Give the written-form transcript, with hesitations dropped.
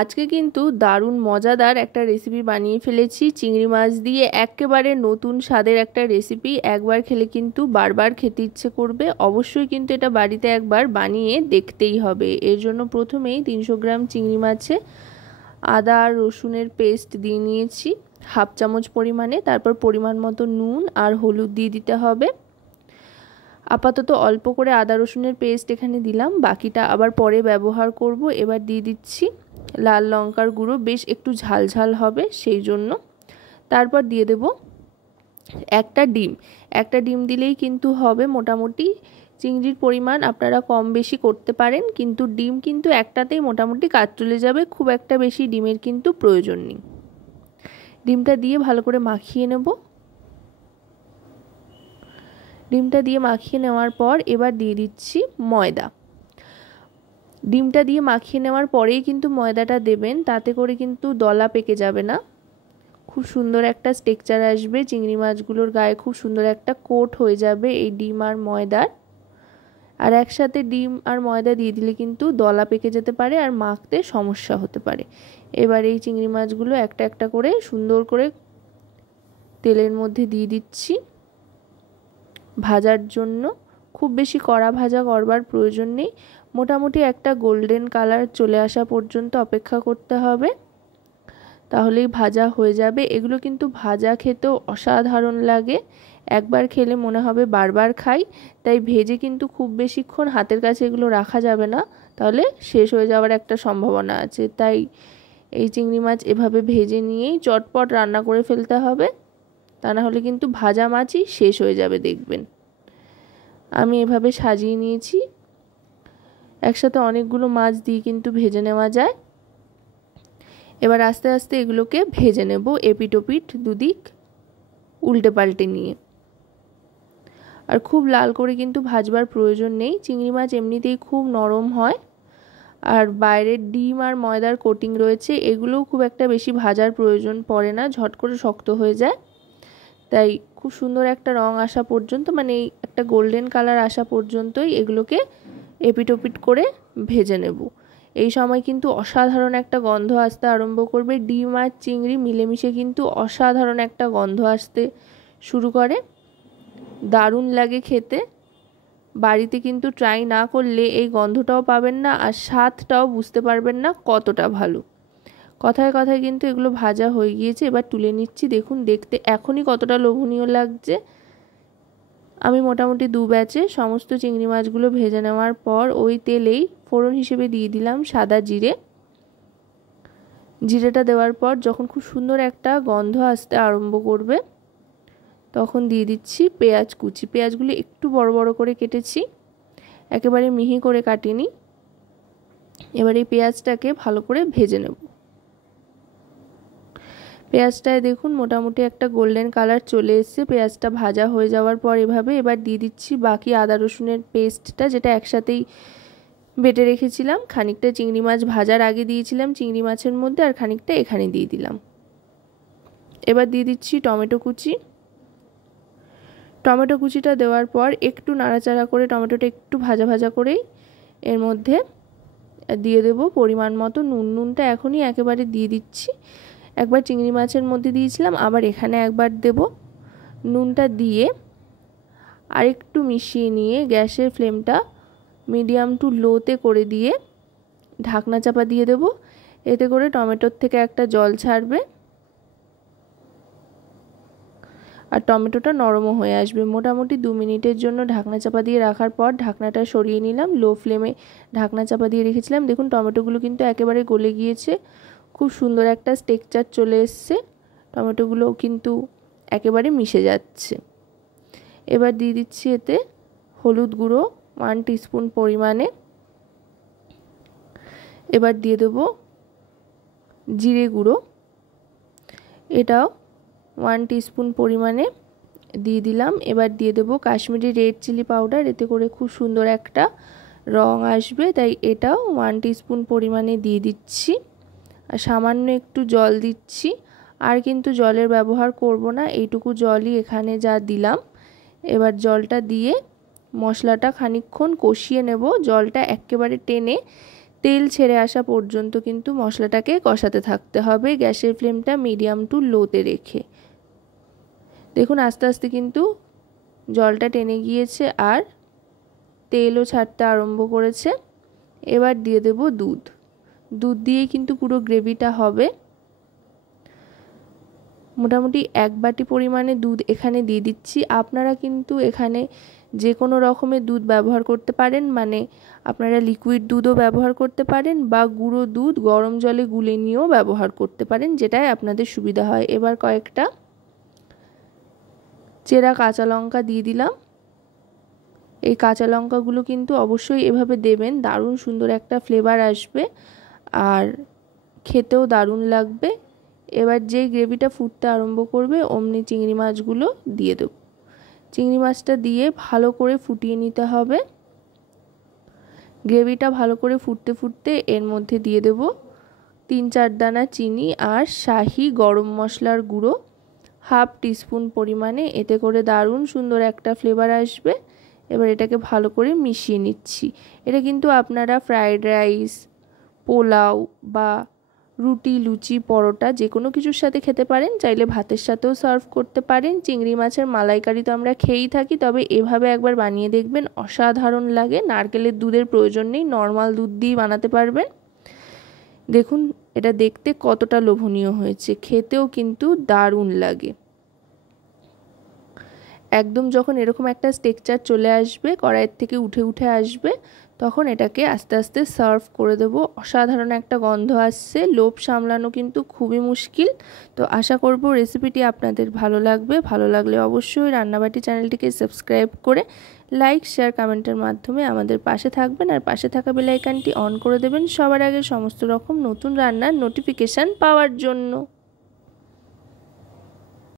আজকে কিন্তু দারুণ মজাদার একটা রেসিপি বানিয়ে ফেলেছি চিংড়ি মাছ দিয়ে। একেবারে নতুন স্বাদের একটা রেসিপি, একবার খেলে কিন্তু বারবার খেতে ইচ্ছে করবে। অবশ্যই কিন্তু এটা বাড়িতে একবার বানিয়ে দেখতেই হবে। এর জন্য প্রথমেই 300 গ্রাম চিংড়ি মাছে আদা আর রসুনের পেস্ট দিয়ে নিয়েছি হাফ চামচ পরিমাণে। তারপর পরিমাণ মতো নুন আর হলুদ দিয়ে দিতে হবে। আপাতত অল্প করে আদা রসুনের পেস্ট এখানে দিলাম, বাকিটা আবার পরে ব্যবহার করব। এবার দিয়ে দিচ্ছি লাল লঙ্কার গুঁড়ো, বেশ একটু ঝাল ঝাল হবে সেই জন্য। তারপর দিয়ে দেব একটা ডিম দিলেই কিন্তু হবে। মোটামুটি চিংড়ির পরিমাণ আপনারা কম বেশি করতে পারেন, কিন্তু ডিম কিন্তু একটাতেই মোটামুটি কাজ চলে যাবে, খুব একটা বেশি ডিমের কিন্তু প্রয়োজন নেই। ডিমটা দিয়ে ভালো করে মাখিয়ে নেব। ডিমটা দিয়ে মাখিয়ে নেওয়ার পর এবার দিয়ে দিচ্ছি ময়দা। ডিমটা দিয়ে মাখিয়ে নেওয়ার পরেই কিন্তু ময়দাটা দেবেন, তাতে করে কিন্তু দলা পেকে যাবে না, খুব সুন্দর একটা টেক্সচার আসবে। চিংড়ি মাছগুলোর গায়ে খুব সুন্দর একটা কোট হয়ে যাবে এই ডিম আর ময়দার। আর একসাথে ডিম আর ময়দা দিয়ে দিলে কিন্তু দলা পেকে যেতে পারে আর মাখতে সমস্যা হতে পারে। এবার এই চিংড়ি মাছগুলো একটা একটা করে সুন্দর করে তেলের মধ্যে দিয়ে দিচ্ছি ভাজার জন্য। খুব বেশি কড়া ভাজা করবার প্রয়োজন নেই, মোটামুটি একটা গোল্ডেন কালার চলে আসা পর্যন্ত অপেক্ষা করতে হবে, তাহলেই ভাজা হয়ে যাবে। এগুলো কিন্তু ভাজা খেতেও অসাধারণ লাগে, একবার খেলে মনে হবে বারবার খাই। তাই ভেজে কিন্তু খুব বেশিক্ষণ হাতের কাছে এগুলো রাখা যাবে না, তাহলে শেষ হয়ে যাওয়ার একটা সম্ভাবনা আছে। তাই এই চিংড়ি মাছ এভাবে ভেজে নিয়েই চটপট রান্না করে ফেলতে হবে, তা না হলে কিন্তু ভাজা মাছই শেষ হয়ে যাবে দেখবেন। আমি এভাবে সাজিয়ে নিয়েছি, একসাথে অনেকগুলো মাছ দিয়ে কিন্তু ভেজে নেওয়া যায়। এবার আস্তে আস্তে এগুলোকে ভেজে নেব এপিট ওপিট দুদিক উল্টে পাল্টে নিয়ে। আর খুব লাল করে কিন্তু ভাজবার প্রয়োজন নেই, চিংড়ি মাছ এমনিতেই খুব নরম হয়। আর বাইরের ডিম আর ময়দার কোটিং রয়েছে, এগুলোও খুব একটা বেশি ভাজার প্রয়োজন পড়ে না, ঝট করে শক্ত হয়ে যায়। তাই খুব সুন্দর একটা রং আসা পর্যন্ত, মানে এই একটা গোল্ডেন কালার আসা পর্যন্তই এগুলোকে এপিট ওপিট করে ভেজে নেব। এই সময় কিন্তু অসাধারণ একটা গন্ধ আসতে আরম্ভ করবে, ডিম আর চিংড়ি মিলেমিশে কিন্তু অসাধারণ একটা গন্ধ আসতে শুরু করে, দারুণ লাগে খেতে। বাড়িতে কিন্তু ট্রাই না করলে এই গন্ধটাও পাবেন না আর স্বাদটাও বুঝতে পারবেন না কতটা ভালো। কথায় কথায় কিন্তু এগুলো ভাজা হয়ে গিয়েছে, এবার তুলে নিচ্ছি। দেখুন দেখতে এখনই কতটা লোভনীয় লাগছে। আমি মোটামুটি 2 ব্যাচে সমস্ত চিংড়ি মাছগুলো ভেজে নেওয়ার পর ওই তেলেই ফোড়ন হিসেবে দিয়ে দিলাম সাদা জিরে। জিরেটা দেওয়ার পর যখন খুব সুন্দর একটা গন্ধ আসতে আরম্ভ করবে, তখন দিয়ে দিচ্ছি পেঁয়াজ কুচি। পেঁয়াজগুলো একটু বড় বড় করে কেটেছি, একেবারে মিহি করে কাটিনি। এবার এই পেঁয়াজটাকে ভালো করে ভেজে নেব। পেঁয়াজটায় দেখুন মোটামুটি একটা গোল্ডেন কালার চলে এসেছে। পেঁয়াজটা ভাজা হয়ে যাওয়ার পর এবার দিয়ে দিচ্ছি বাকি আদা রসুনের পেস্টটা, যেটা একসাথেই বেটে রেখেছিলাম। খানিকটা চিংড়ি মাছ ভাজার আগে দিয়েছিলাম চিংড়ি মাছের মধ্যে, আর খানিকটা এখানে দিয়ে দিলাম। এবার দিয়ে দিচ্ছি টমেটো কুচি। টমেটো কুচিটা দেওয়ার পর একটু নাড়াচাড়া করে টমেটোটা একটু ভাজা ভাজা করেই এর মধ্যে দিয়ে দেব পরিমাণ মতো নুন। নুনটা এখনই একেবারে দিয়ে দিচ্ছি, একবার চিংড়ি মাছের মধ্যে দিয়েছিলাম, আবার এখানে একবার দেব। নুনটা দিয়ে আরেকটু মিশিয়ে নিয়ে গ্যাসের ফ্লেমটা মিডিয়াম টু লোতে করে দিয়ে ঢাকনা চাপা দিয়ে দেব। এতে করে টমেটোর থেকে একটা জল ছাড়বে আর টমেটোটা নরমও হয়ে আসবে। মোটামুটি 2 মিনিটের জন্য ঢাকনা চাপা দিয়ে রাখার পর ঢাকনাটা সরিয়ে নিলাম। লো ফ্লেমে ঢাকনা চাপা দিয়ে রেখেছিলাম। দেখুন টমেটোগুলো কিন্তু একেবারে গলে গিয়েছে, খুব সুন্দর একটা টেক্সচার চলে এসছে, টমেটোগুলো কিন্তু একেবারে মিশে যাচ্ছে। এবার দিয়ে দিচ্ছি এতে হলুদ গুঁড়ো 1 টিস্পুন পরিমাণে। এবার দিয়ে দেব জিরে গুঁড়ো, এটাও 1 টিস্পুন পরিমাণে দিয়ে দিলাম। এবার দিয়ে দেব কাশ্মীরি রেড চিলি পাউডার, এতে করে খুব সুন্দর একটা রং আসবে, তাই এটাও 1 টিস্পুন পরিমাণে দিয়ে দিচ্ছি। আর সামান্য একটু জল দিচ্ছি, আর কিন্তু জলের ব্যবহার করব না, এইটুকু জলই এখানে যা দিলাম। এবার জলটা দিয়ে মশলাটা খানিকক্ষণ কষিয়ে নেব। জলটা একেবারে টেনে তেল ছেড়ে আসা পর্যন্ত কিন্তু মশলাটাকে কষাতে থাকতে হবে, গ্যাসের ফ্লেমটা মিডিয়াম টু লোতে রেখে। দেখুন আস্তে আস্তে কিন্তু জলটা টেনে গিয়েছে আর তেলও ছাড়তে আরম্ভ করেছে। এবার দিয়ে দেব দুধ। দুধ দিয়েই কিন্তু পুরো গ্রেভিটা হবে। মোটামুটি 1 বাটি পরিমাণে দুধ এখানে দিয়ে দিচ্ছি। আপনারা কিন্তু এখানে যে কোনো রকমের দুধ ব্যবহার করতে পারেন, মানে আপনারা লিকুইড দুধও ব্যবহার করতে পারেন বা গুঁড়ো দুধ গরম জলে গুলে নিয়েও ব্যবহার করতে পারেন, যেটাই আপনাদের সুবিধা হয়। এবার কয়েকটা চেরা কাঁচা লঙ্কা দিয়ে দিলাম। এই কাঁচা লঙ্কাগুলো কিন্তু অবশ্যই এভাবে দেবেন, দারুণ সুন্দর একটা ফ্লেভার আসবে আর খেতেও দারুণ লাগবে। এবার যেই গ্রেভিটা ফুটতে আরম্ভ করবে অমনি চিংড়ি মাছগুলো দিয়ে দেব। চিংড়ি মাছটা দিয়ে ভালো করে ফুটিয়ে নিতে হবে। গ্রেভিটা ভালো করে ফুটতে ফুটতে এর মধ্যে দিয়ে দেব 3-4 দানা চিনি আর শাহি গরম মশলার গুঁড়ো 1/2 টিস্পুন পরিমাণে। এতে করে দারুণ সুন্দর একটা ফ্লেভার আসবে। এবার এটাকে ভালো করে মিশিয়ে নিচ্ছি। এটা কিন্তু আপনারা ফ্রাইড রাইস, পোলাও বা রুটি, লুচি, পরোটা যে কোনো কিছুর সাথে খেতে পারেন, চাইলে ভাতের সাথেও সার্ভ করতে পারেন। চিংড়ি মাছের মালাইকারি তো আমরা খেয়েই থাকি, তবে এভাবে একবার বানিয়ে দেখবেন, অসাধারণ লাগে। নারকেলের দুধের প্রয়োজন নেই, নর্মাল দুধ দিয়েই বানাতে পারবেন। দেখুন এটা দেখতে কতটা লোভনীয় হয়েছে, খেতেও কিন্তু দারুণ লাগে। একদম যখন এরকম একটা টেক্সচার চলে আসবে, কড়াইয়ের থেকে উঠে আসবে, তখন এটাকে আস্তে আস্তে সার্ভ করে দেব। অসাধারণ একটা গন্ধ আসছে, লোভ সামলানো কিন্তু খুবই মুশকিল। তো আশা করব রেসিপিটি আপনাদের ভালো লাগবে। ভালো লাগলে অবশ্যই রান্নাবাটি চ্যানেলটিকে সাবস্ক্রাইব করে লাইক, শেয়ার, কমেন্টের মাধ্যমে আমাদের পাশে থাকবেন আর পাশে থাকা বেল আইকনটি অন করে দেবেন সবার আগে সমস্ত রকম নতুন রান্নার নোটিফিকেশান পাওয়ার জন্য।